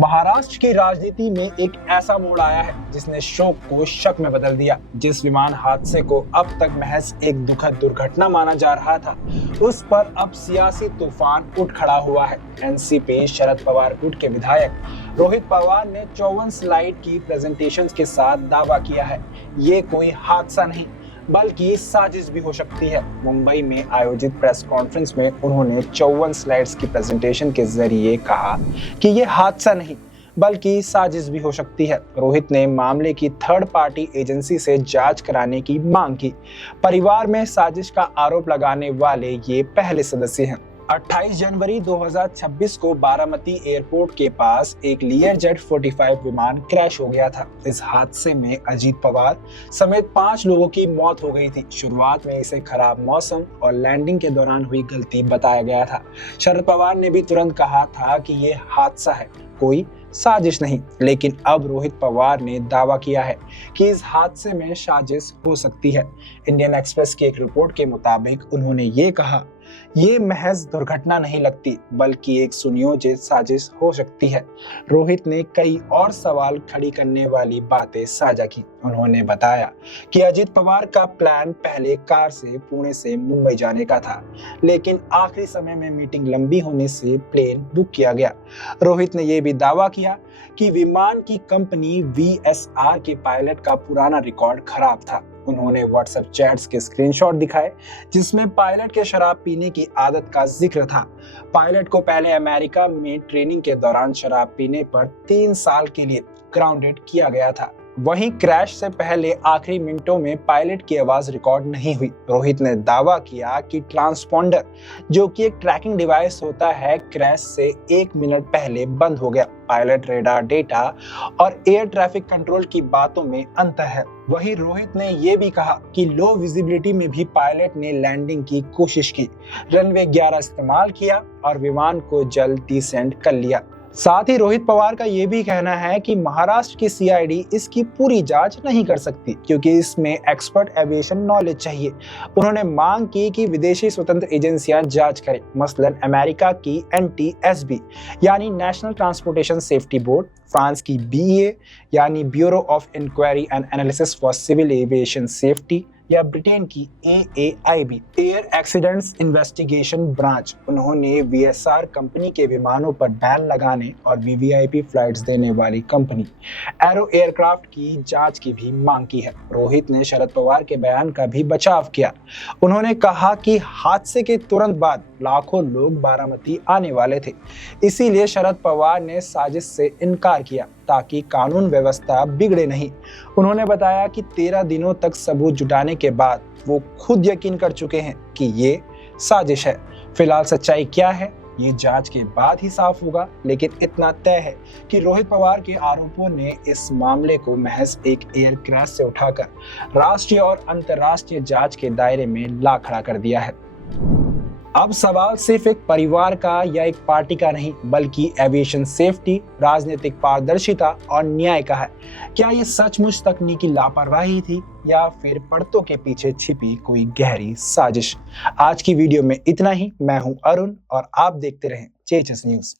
महाराष्ट्र की राजनीति में एक ऐसा मोड़ आया है जिसने शोक को शक में बदल दिया। जिस विमान हादसे को अब तक महज एक दुखद दुर्घटना माना जा रहा था, उस पर अब सियासी तूफान उठ खड़ा हुआ है। एनसीपी शरद पवार गुट के विधायक रोहित पवार ने 54 स्लाइड की प्रेजेंटेशन के साथ दावा किया है, ये कोई हादसा नहीं बल्कि साजिश भी हो सकती है। मुंबई में आयोजित प्रेस कॉन्फ्रेंस में उन्होंने 54 स्लाइड्स की प्रेजेंटेशन के जरिए कहा कि ये हादसा नहीं बल्कि साजिश भी हो सकती है। रोहित ने मामले की थर्ड पार्टी एजेंसी से जांच कराने की मांग की। परिवार में साजिश का आरोप लगाने वाले ये पहले सदस्य हैं। 28 जनवरी 2026 को बारामती एयरपोर्ट के पास एक लीयरजेट 45 विमान क्रैश हो गया था। इस हादसे में अजीत पवार समेत 5 लोगों की मौत हो गई थी। शुरुआत में इसे खराब मौसम और लैंडिंग के दौरान हुई गलती बताया गया था। शरद पवार ने भी तुरंत कहा था कि ये हादसा है, कोई साजिश नहीं। लेकिन अब रोहित पवार ने दावा किया है कि इस हादसे में साजिश हो सकती है। इंडियन एक्सप्रेस की एक रिपोर्ट के मुताबिक उन्होंने ये कहा, ये महज दुर्घटना नहीं लगती बल्कि एक सुनियोजित साजिश हो सकती है। रोहित ने कई और सवाल खड़ी करने वाली बातें साझा की। उन्होंने बताया कि अजीत पवार का प्लान पहले कार से पुणे से मुंबई जाने का था, लेकिन आखिरी समय में मीटिंग लंबी होने से प्लेन बुक किया गया। रोहित ने यह भी दावा किया कि विमान की कंपनी VSR के पायलट का पुराना रिकॉर्ड खराब था। उन्होंने व्हाट्सएप चैट्स के स्क्रीनशॉट दिखाए जिसमें पायलट के शराब पीने की आदत का जिक्र था। पायलट को पहले अमेरिका में ट्रेनिंग के दौरान शराब पीने पर 3 साल के लिए ग्राउंडेड किया गया था। वहीं क्रैश से पहले आखिरी मिनटों में पायलट की आवाज रिकॉर्ड नहीं हुई। रोहित ने दावा किया कि ट्रांसपोंडर, जो कि एक ट्रैकिंग डिवाइस होता है, क्रैश से 1 मिनट पहले बंद हो गया। पायलट रेडार डेटा और एयर ट्रैफिक कंट्रोल की बातों में अंतर है। वहीं रोहित ने यह भी कहा कि लो विजिबिलिटी में भी पायलट ने लैंडिंग की कोशिश की, रनवे 11 इस्तेमाल किया और विमान को जल्द डिसेंट कर लिया। साथ ही रोहित पवार का यह भी कहना है कि महाराष्ट्र की CID इसकी पूरी जांच नहीं कर सकती क्योंकि इसमें एक्सपर्ट एविएशन नॉलेज चाहिए। उन्होंने मांग की कि विदेशी स्वतंत्र एजेंसियां जांच करें, मसलन अमेरिका की NTSB यानी national transportation safety board, France की BEA यानी bureau of inquiry and analysis for civil aviation safety या ब्रिटेन की AAIB air accidents investigation branch. उन्होंने VSR कंपनी के विमानों पर बैन लगाने और VVIP फ्लाइट्स देने वाली कंपनी एरो एयरक्राफ्ट की जांच की भी मांग की है। रोहित ने शरद पवार के बयान का भी बचाव किया। उन्होंने कहा कि हादसे के तुरंत बाद लाखों लोग बारामती आने वाले थे, इसीलिए शरद पवार ने साजिश से इनकार किया ताकि कानून व्यवस्था बिगड़े नहीं। उन्होंने बताया कि 13 दिनों तक सबूत जुटाने के बाद वो खुद यकीन कर चुके हैं कि ये साजिश है। फिलहाल सच्चाई क्या है ये जांच के बाद ही साफ होगा, लेकिन इतना तय है कि रोहित पवार के आरोपों ने इस मामले को महज एक एयर क्रैश से उठाकर राष्ट्रीय और अंतर्राष्ट्रीय जांच के दायरे में ला खड़ा कर दिया है। अब सवाल सिर्फ एक परिवार का या एक पार्टी का नहीं बल्कि एविएशन सेफ्टी, राजनीतिक पारदर्शिता और न्याय का है। क्या ये सचमुच तकनीकी लापरवाही थी या फिर पर्दों के पीछे छिपी कोई गहरी साजिश? आज की वीडियो में इतना ही। मैं हूं अरुण और आप देखते रहें चेचिस न्यूज।